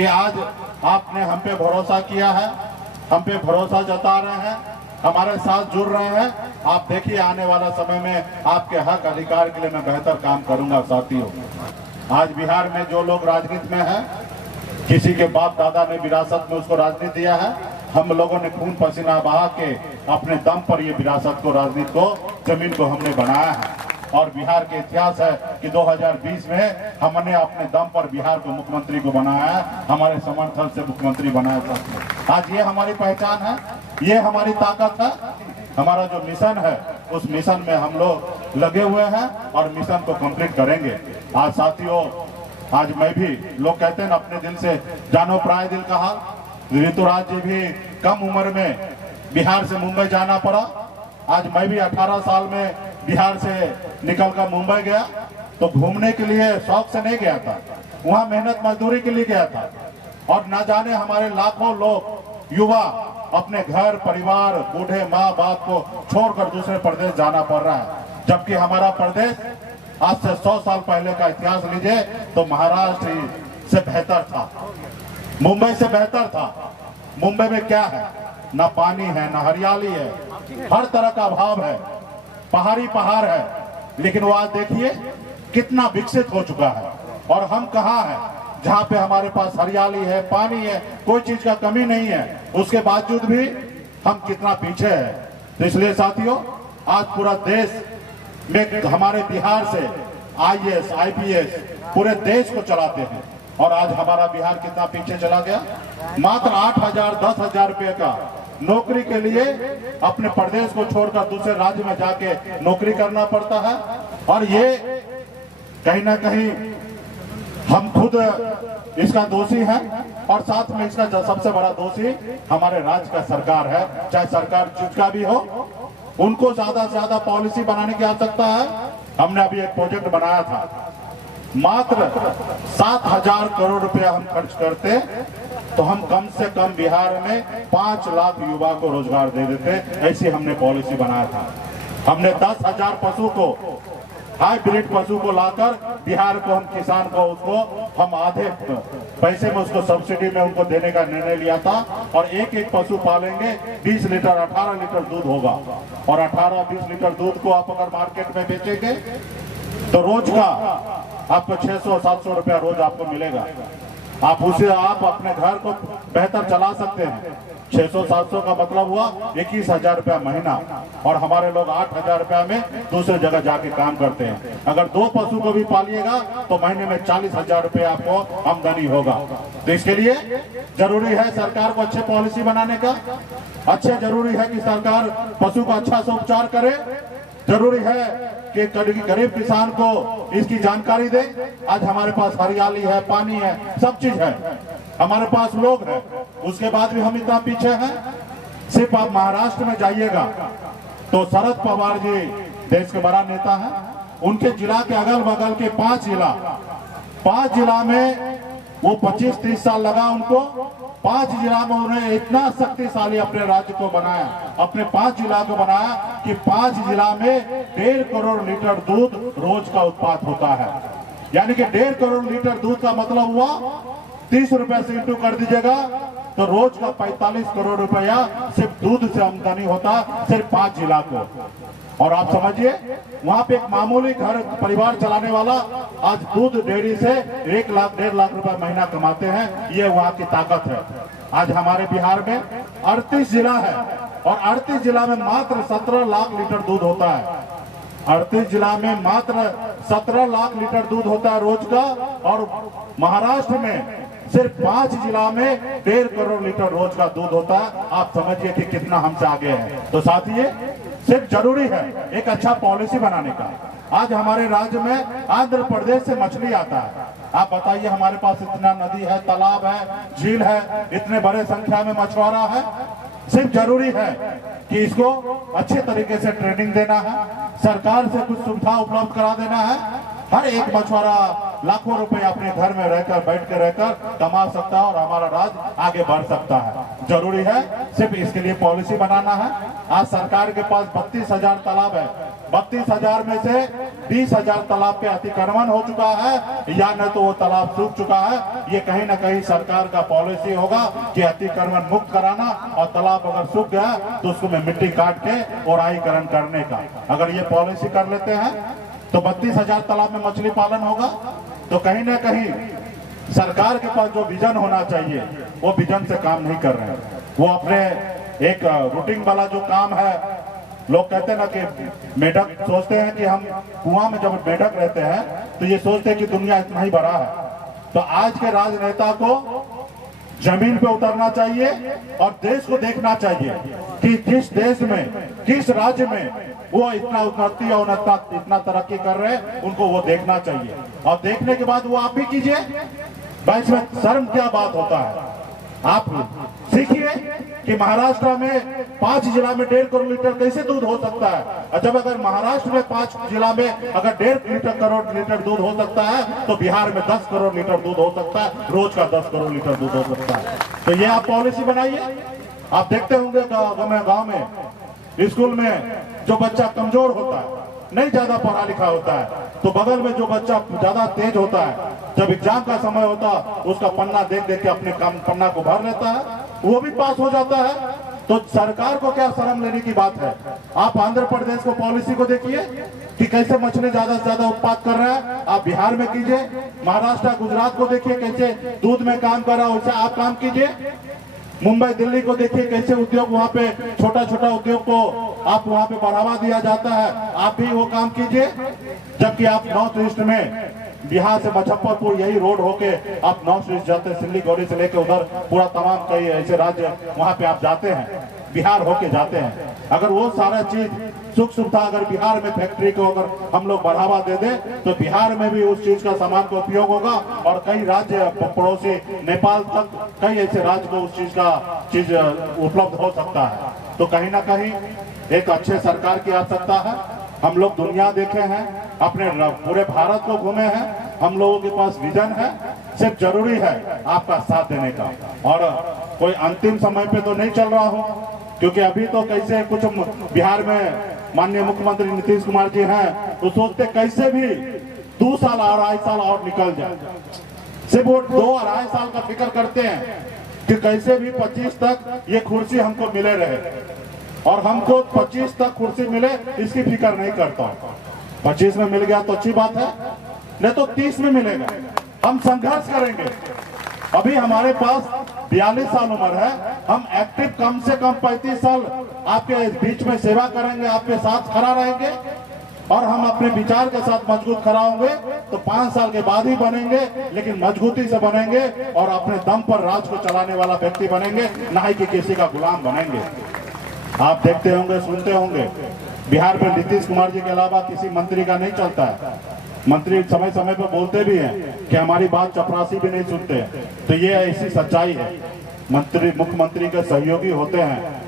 कि आज आपने हम पे भरोसा किया है, हम पे भरोसा जता रहे हैं, हमारे साथ जुड़ रहे हैं। आप देखिए आने वाला समय में आपके हक अधिकार के लिए मैं बेहतर काम करूंगा। साथियों, आज बिहार में जो लोग राजनीति में हैं, किसी के बाप दादा ने विरासत में उसको राजनीति दिया है, हम लोगों ने खून पसीना बहा के अपने दम पर ये विरासत को, राजनीति को, जमीन को हमने बनाया है। और बिहार के इतिहास है कि 2020 में हमने अपने दम पर बिहार को मुख्यमंत्री को बनाया है, हमारे समर्थन से मुख्यमंत्री बनाया था। आज ये हमारी पहचान है, ये हमारी ताकत है। हमारा जो मिशन है उस मिशन में हम लोग लगे हुए हैं और मिशन को कंप्लीट करेंगे। आज साथियों, आज मैं भी, लोग कहते हैं ना अपने दिल से जानो पराए दिल का हाल। ऋतुराज जी भी कम उम्र में बिहार से मुंबई जाना पड़ा। आज मैं भी 18 साल में बिहार से निकलकर मुंबई गया, तो घूमने के लिए शौक से नहीं गया था, वहाँ मेहनत मजदूरी के लिए गया था। और न जाने हमारे लाखों लोग, युवा अपने घर परिवार, बूढ़े माँ बाप को छोड़कर दूसरे प्रदेश जाना पड़ रहा है, जबकि हमारा प्रदेश आज से 100 साल पहले का इतिहास लीजिए तो महाराष्ट्र से बेहतर था, मुंबई से बेहतर था। मुंबई में क्या है? ना पानी है, ना हरियाली है, हर तरह का अभाव है, पहाड़ी पहाड़ है। लेकिन वो आज देखिए कितना विकसित हो चुका है। और हम कहाँ हैं जहाँ पे हमारे पास हरियाली है, पानी है, कोई चीज का कमी नहीं है, उसके बावजूद भी हम कितना पीछे हैं। तो इसलिए साथियों, आज पूरा देश में हमारे बिहार से IAS IPS पूरे देश को चलाते हैं। और आज हमारा बिहार कितना पीछे चला गया। मात्र 8,000 10,000 रुपए का नौकरी के लिए अपने प्रदेश को छोड़कर दूसरे राज्य में जाके नौकरी करना पड़ता है। और ये कहीं ना कहीं हम खुद इसका दोषी हैं, और साथ में इसका सबसे बड़ा दोषी हमारे राज्य का सरकार है। चाहे सरकार जिसका भी हो, उनको ज्यादा से ज्यादा पॉलिसी बनाने की आवश्यकता है। हमने अभी एक प्रोजेक्ट बनाया था, मात्र 7,000 करोड़ रुपया हम खर्च करते तो हम कम से कम बिहार में 5 लाख युवा को रोजगार दे देते। ऐसी हमने पॉलिसी बनाया था। हमने 10,000 पशु को, हाइब्रिड पशु को लाकर बिहार को, हम किसान को, उसको हम आधे पैसे में उसको सब्सिडी में उनको देने का निर्णय लिया था। और एक एक पशु पालेंगे, 20 लीटर 18 लीटर दूध होगा। और 18-20 लीटर दूध को आप अगर मार्केट में बेचेंगे तो रोज का आपको 600-700 रुपया रोज आपको मिलेगा। आप उसे आप अपने घर को बेहतर चला सकते हैं। 600-700 का मतलब हुआ 21,000 रुपया महीना। और हमारे लोग 8,000 रुपया में दूसरे जगह जाके काम करते हैं। अगर 2 पशु को भी पालिएगा तो महीने में 40,000 रुपया आपको आमदनी होगा। तो इसके लिए जरूरी है सरकार को अच्छे पॉलिसी बनाने का। अच्छे जरूरी है कि सरकार पशु का अच्छा से उपचार करे। जरूरी है कि गरीब किसान को इसकी जानकारी दे। आज हमारे पास हरियाली है, पानी है, सब चीज है, हमारे पास लोग हैं, उसके बाद भी हम इतना पीछे हैं। सिर्फ आप महाराष्ट्र में जाइएगा तो शरद पवार जी देश के बड़ा नेता हैं। उनके जिला के अगल बगल के 5 जिला में वो 25-30 साल लगा उनको। 5 जिला में उन्होंने इतना शक्तिशाली अपने राज्य को बनाया, अपने 5 जिला को बनाया कि 5 जिला में 1.5 करोड़ लीटर दूध रोज का उत्पादन होता है। यानी कि 1.5 करोड़ लीटर दूध का मतलब हुआ 30 रुपए से इंटू कर दीजिएगा तो रोज का 45 करोड़ रुपया सिर्फ दूध से आमदनी होता, सिर्फ 5 जिला को। और आप समझिए वहां पे एक मामूली घर परिवार चलाने वाला आज दूध डेयरी से 1 लाख 1.5 लाख रुपए महीना कमाते हैं। ये वहां की ताकत है। आज हमारे बिहार में 38 जिला है और 38 जिला में मात्र 17 लाख लीटर दूध होता है। 38 जिला में मात्र 17 लाख लीटर दूध होता है रोज का। और महाराष्ट्र में सिर्फ 5 जिला में 1.5 करोड़ लीटर रोज का दूध होता है। आप समझिए कि कितना हमसे आगे है। तो साथियों, सिर्फ जरूरी है एक अच्छा पॉलिसी बनाने का। आज हमारे राज्य में आंध्र प्रदेश से मछली आता है। आप बताइए, हमारे पास इतना नदी है, तालाब है, झील है, इतने बड़े संख्या में मछुआरा है। सिर्फ जरूरी है कि इसको अच्छे तरीके से ट्रेनिंग देना है, सरकार से कुछ सुविधा उपलब्ध करा देना है। हर एक मछुआरा लाखों रुपए अपने घर में रहकर, बैठ कर रहकर कमा सकता है और हमारा राज्य आगे बढ़ सकता है। जरूरी है सिर्फ इसके लिए पॉलिसी बनाना है। आज सरकार के पास 32,000 तालाब है, 32,000 में से 20,000 तालाब पे अतिक्रमण हो चुका है, या न तो वो तालाब सूख चुका है। ये कहीं ना कहीं सरकार का पॉलिसी होगा कि अतिक्रमण मुक्त कराना, और तालाब अगर सूख गया तो उसको में मिट्टी काट के ओराईकरण करने का। अगर ये पॉलिसी कर लेते हैं तो 32,000 तालाब में मछली पालन होगा। तो कहीं ना कहीं सरकार के पास जो विजन होना चाहिए वो विजन से काम नहीं कर रहे हैं। वो अपने एक रूटीन वाला जो काम है, लोग कहते हैं ना कि मेढक सोचते हैं कि हम कुआं में जब मेढक रहते हैं तो ये सोचते हैं कि दुनिया इतना ही बड़ा है। तो आज के राजनेता को जमीन पे उतरना चाहिए और देश को देखना चाहिए कि किस देश में, किस राज्य में वो इतना उन्नति और इतना तरक्की कर रहे हैं, उनको वो देखना चाहिए। और देखने के बाद वो आप भी कीजिए। भाई इसमें शर्म क्या बात होता है? आप सीखिए कि महाराष्ट्र में 5 जिला में 1.5 करोड़ लीटर कैसे दूध हो सकता है। और जब अगर महाराष्ट्र में 5 जिला में अगर 1.5 करोड़ लीटर दूध हो सकता है, तो बिहार में 10 करोड़ लीटर दूध हो सकता है, रोज का 10 करोड़ लीटर दूध हो सकता है। तो ये आप पॉलिसी बनाइए। आप देखते होंगे गाँव में स्कूल में जो बच्चा कमजोर होता है, नहीं ज्यादा पढ़ा लिखा होता है, तो बगल में जो बच्चा ज्यादा तेज होता है, जब एग्जाम का समय होता है उसका पन्ना देख देख के अपने पन्ना को भर लेता है, वो भी पास हो जाता है। तो सरकार को क्या शर्म लेने की बात है? आप आंध्र प्रदेश को पॉलिसी को देखिए कि कैसे मछली ज्यादा से ज्यादा उत्पाद कर रहा है। आप बिहार में कीजिए। महाराष्ट्र गुजरात को देखिए कैसे दूध में काम कर रहा है, वैसे आप काम कीजिए। मुंबई दिल्ली को देखिए कैसे उद्योग, वहाँ पे छोटा छोटा उद्योग को आप वहाँ पे बढ़ावा दिया जाता है, आप भी वो काम कीजिए। जबकि आप नॉर्थ ईस्ट में बिहार से मुजफ्फरपुर यही रोड होके आप नॉर्थ ईस्ट जाते हैं, सिल्लीगुड़ी से लेके उधर पूरा तमाम कई ऐसे राज्य वहाँ पे आप जाते हैं, बिहार होके जाते हैं। अगर वो सारा चीज सुख सुविधा अगर बिहार में फैक्ट्री को अगर हम लोग बढ़ावा दे दें तो बिहार में भी उस चीज का सामान का उपयोग होगा, और कई राज्य पड़ोसी नेपाल तक कई ऐसे राज्य को उस चीज उपलब्ध हो सकता है। तो कहीं ना कहीं एक अच्छे सरकार की आवश्यकता है। हम लोग दुनिया देखे हैं, अपने पूरे भारत को घूमे हैं, हम लोगों के पास विजन है। सिर्फ जरूरी है आपका साथ देने का। और कोई अंतिम समय पे तो नहीं चल रहा हूँ, क्योंकि अभी तो कैसे कुछ बिहार में माननीय मुख्यमंत्री नीतीश कुमार जी हैं, तो सोचते कैसे भी 2 साल और 2.5 साल और निकल जाए। सिर्फ वो 2 और 2.5 साल का फिक्र करते हैं कि कैसे भी 25 तक ये कुर्सी हमको मिले रहे, और हमको 25 तक कुर्सी मिले इसकी फिक्र नहीं करता। 25 में मिल गया तो अच्छी बात है, नहीं तो 30 में मिलेगा। हम संघर्ष करेंगे। अभी हमारे पास 42 साल उम्र है, हम एक्टिव कम से कम 35 साल आपके बीच में सेवा करेंगे, आपके साथ खड़ा रहेंगे, और हम अपने विचार के साथ मजबूत खड़ा होंगे तो 5 साल के बाद ही बनेंगे, लेकिन मजबूती से बनेंगे और अपने दम पर राज को चलाने वाला व्यक्ति बनेंगे, ना ही कि किसी का गुलाम बनेंगे। आप देखते होंगे, सुनते होंगे, बिहार में नीतीश कुमार जी के अलावा किसी मंत्री का नहीं चलता है। मंत्री समय समय पर बोलते भी हैं कि हमारी बात चपरासी भी नहीं सुनते। तो ये ऐसी सच्चाई है। मंत्री मुख्यमंत्री के सहयोगी होते हैं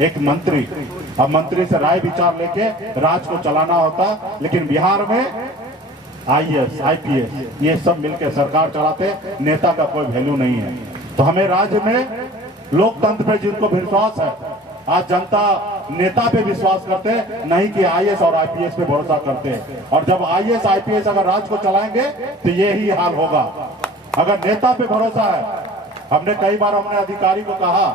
एक मंत्री, अब मंत्री से राय विचार लेके राज को चलाना होता, लेकिन बिहार में IAS, IPS ये सब मिलकर सरकार चलाते, नेता का कोई वैल्यू नहीं है। तो हमें राज्य में लोकतंत्र पे जिनको विश्वास है, आज जनता नेता पे विश्वास करते, नहीं कि IAS और IPS पे भरोसा करते। और जब IAS IPS अगर राज को चलाएंगे तो यही हाल होगा। अगर नेता पे भरोसा है, हमने कई बार हमने अधिकारी को कहा,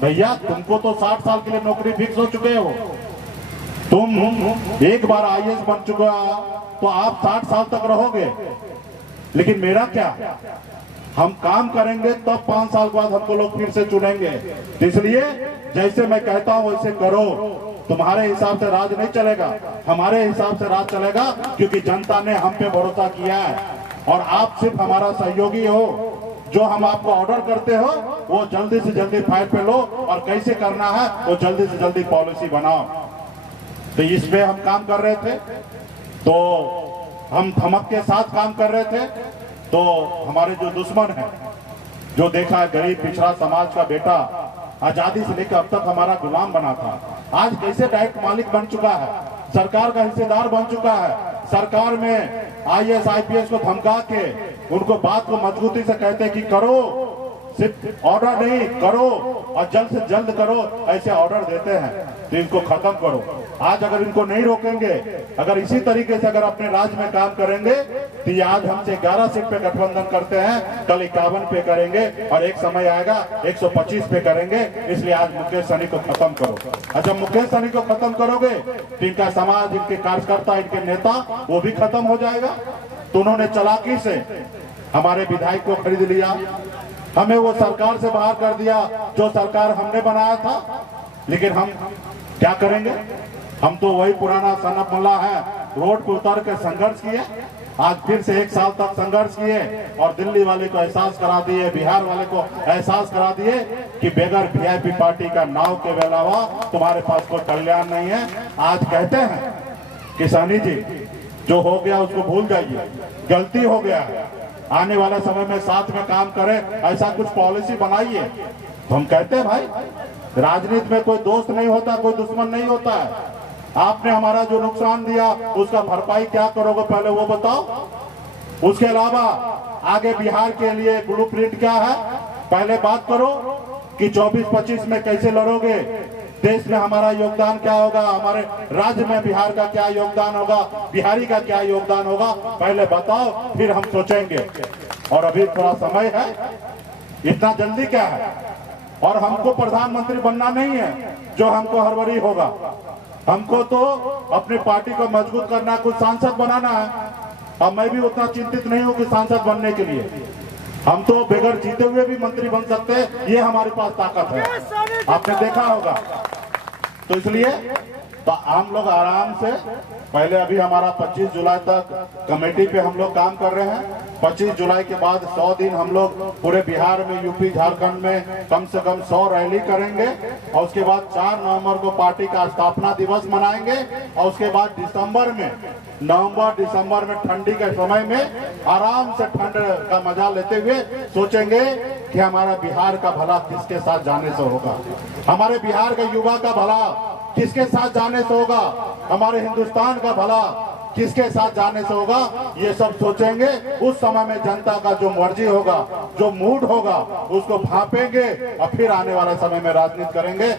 भैया तुमको तो 60 साल के लिए नौकरी फिक्स हो चुके हो, तुम एक बार IAS बन चुका तो आप 60 साल तक रहोगे, लेकिन मेरा क्या, हम काम करेंगे तब 5 साल के बाद हमको लोग फिर से चुनेंगे। इसलिए जैसे मैं कहता हूं वैसे करो। तुम्हारे हिसाब से राज नहीं चलेगा, हमारे हिसाब से राज चलेगा, क्योंकि जनता ने हम पे भरोसा किया है और आप सिर्फ हमारा सहयोगी हो। जो हम आपको ऑर्डर करते हो वो जल्दी से जल्दी फाइल पे लो, और कैसे करना है वो जल्दी से जल्दी पॉलिसी बनाओ। तो इस पे हम काम कर रहे थे, तो हम धमक के साथ काम कर रहे थे। तो हमारे जो दुश्मन है, जो देखा है गरीब पिछड़ा समाज का बेटा आजादी से लेकर अब तक हमारा गुलाम बना था, आज कैसे डायरेक्ट मालिक बन चुका है, सरकार का हिस्सेदार बन चुका है। सरकार में IAS IPS को धमका के उनको बात को मजबूती से कहते कि करो, सिर्फ ऑर्डर नहीं करो और जल्द से जल्द करो, ऐसे ऑर्डर देते हैं। तो इनको खत्म करो। आज अगर इनको नहीं रोकेंगे, अगर इसी तरीके से अगर अपने राज्य में काम करेंगे, तो ये आज हमसे 11 सीट पे गठबंधन करते हैं, कल 51 पे करेंगे और एक समय आएगा 125 पे करेंगे। इसलिए आज मुकेश सहनी को खत्म करो। और जब मुकेश सहनी को खत्म करोगे तो इनका समाज, इनके कार्यकर्ता, इनके नेता वो भी खत्म हो जाएगा। तो उन्होंने चालाकी से हमारे विधायक को खरीद लिया, हमें वो सरकार से बाहर कर दिया जो सरकार हमने बनाया था। लेकिन हम क्या करेंगे? हम तो वही पुराना सनत मुल्ला है, रोड पर उतर के संघर्ष किए, आज फिर से 1 साल तक संघर्ष किए और दिल्ली वाले को एहसास करा दिए, बिहार वाले को एहसास करा दिए कि बगैर वीआईपी पार्टी का नाव के अलावा तुम्हारे पास कोई कल्याण नहीं है। आज कहते हैं कि सहनी जी जो हो गया उसको भूल जाइए, गलती हो गया है, आने वाले समय में साथ में काम करें, ऐसा कुछ पॉलिसी बनाइए। तो हम कहते हैं भाई, राजनीति में कोई दोस्त नहीं होता, कोई दुश्मन नहीं होता है। आपने हमारा जो नुकसान दिया उसका भरपाई क्या करोगे पहले वो बताओ। उसके अलावा आगे बिहार के लिए ब्लूप्रिंट क्या है पहले बात करो कि 24-25 में कैसे लड़ोगे, देश में हमारा योगदान क्या होगा, हमारे राज्य में बिहार का क्या योगदान होगा, बिहारी का क्या योगदान होगा, पहले बताओ, फिर हम सोचेंगे। और अभी थोड़ा समय है, इतना जल्दी क्या है। और हमको प्रधानमंत्री बनना नहीं है जो हमको हरवरी होगा, हमको तो अपनी पार्टी को मजबूत करना, कुछ सांसद बनाना है। अब मैं भी उतना चिंतित नहीं हूँ कि सांसद बनने के लिए, हम तो बगैर जीते हुए भी मंत्री बन सकते हैं, ये हमारे पास ताकत है, आपने देखा होगा। तो इसलिए तो हम लोग आराम से पहले, अभी हमारा 25 जुलाई तक कमेटी पे हम लोग काम कर रहे हैं। 25 जुलाई के बाद 100 दिन हम लोग पूरे बिहार में, यूपी, झारखंड में कम से कम 100 रैली करेंगे और उसके बाद 4 नवंबर को पार्टी का स्थापना दिवस मनाएंगे। और उसके बाद नवंबर दिसंबर में ठंडी के समय में आराम से ठंड का मजा लेते हुए सोचेंगे कि हमारा बिहार का भला किसके साथ जाने से होगा, हमारे बिहार के युवा का भला किसके साथ जाने से होगा, हमारे हिंदुस्तान का भला किसके साथ जाने से होगा, ये सब सोचेंगे। उस समय में जनता का जो मर्जी होगा, जो मूड होगा, उसको भापेंगे और फिर आने वाले समय में राजनीति करेंगे।